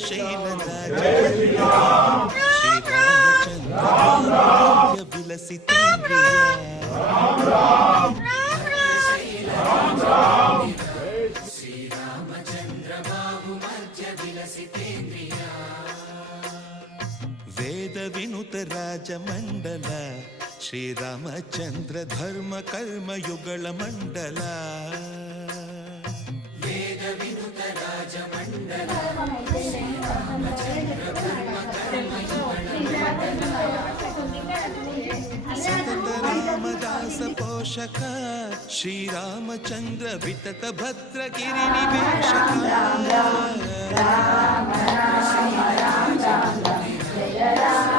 ಶೈಲರಾಜ ಶ್ರೀರಾಮಚಂದ್ರ ವಿಲಸಿತೇಂದ್ರಿಯ ಶ್ರೀರಾಮಚಂದ್ರ ಬಾಹು ಮಧ್ಯ ವಿಲಸಿತೇಂದ್ರಿಯ ವೇದ ವಿನುತ ರಾಜ ಮಂಡಲ ಶ್ರೀರಾಮಚಂದ್ರ ಧರ್ಮ ಕರ್ಮ ಯುಗಳ ಮಂಡಲ ವೇದ ವಿನುತ ರಾಜ ಮಂಡಲ ಶ್ರೀರಾಮಚಂದ್ರ ಧರ್ಮ ಕರ್ಮ ಸತತ ರಾಮದಾಸ ಪೋಷಕ ಶ್ರೀರಾಮಚಂದ್ರ ವಿತತ ಭದ್ರಗಿರಿ ನಿವೇಶಕ ರಾಮ ರಾಮ ರಾಮ ರಾಮ ಜಯ ರಾಮ